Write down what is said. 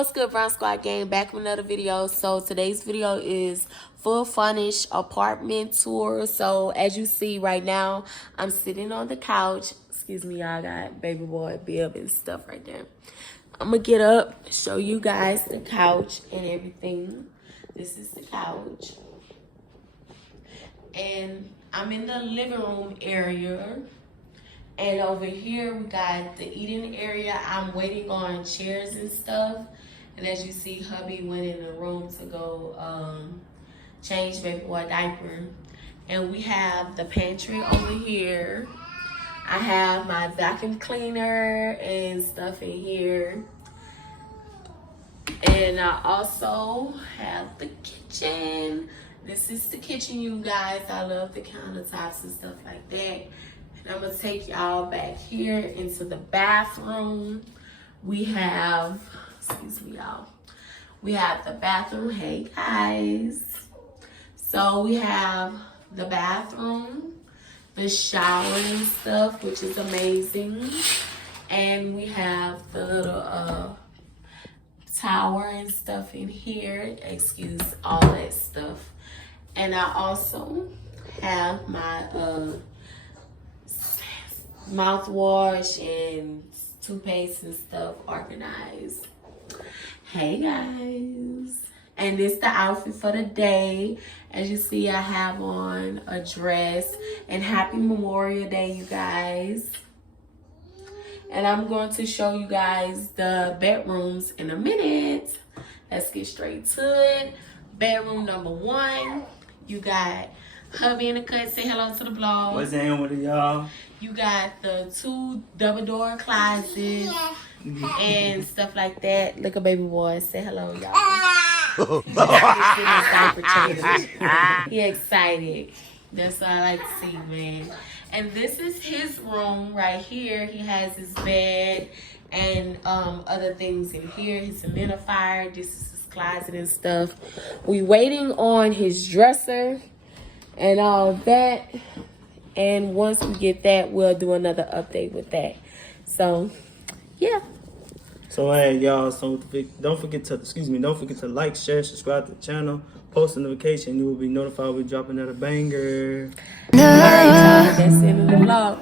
What's good, Brown Squad gang? Back with another video. So today's video is full furnished apartment tour. So as you see right now, I'm sitting on the couch. Excuse me, y'all, got baby boy bib and stuff right there. I'm gonna get up, show you guys the couch and everything. This is the couch. And I'm in the living room area. And over here, we got the eating area. I'm waiting on chairs and stuff. And as you see, hubby went in the room to go change baby boy diaper. And we have the pantry over here. I have my vacuum cleaner and stuff in here. And I also have the kitchen. This is the kitchen, you guys. I love the countertops and stuff like that. And I'm gonna take y'all back here into the bathroom. We have, excuse me, y'all. We have the bathroom. Hey, guys. So we have the bathroom, the shower and stuff, which is amazing. And we have the little tower and stuff in here. Excuse all that stuff. And I also have my mouthwash and toothpaste and stuff organized. Hey guys, and this the outfit for the day. As you see, I have on a dress. And happy Memorial Day, you guys. And I'm going to show you guys the bedrooms in a minute. Let's get straight to it. Bedroom number 1, you got hubby in the cut. Say hello to the vlog. What's in with it, y'all? You got the 2 double door closets and stuff like that. Look at baby boy. Say hello, y'all. He excited. That's what I like to see, man. And this is his room right here. He has his bed and other things in here. His humidifier. This is his closet and stuff. We waiting on his dresser and all that. And once we get that, we'll do another update with that. So, yeah. So hey y'all, so don't forget to like, share, subscribe to the channel, post a notification, you will be notified when we drop another banger. All right, y'all, that's the end of the vlog.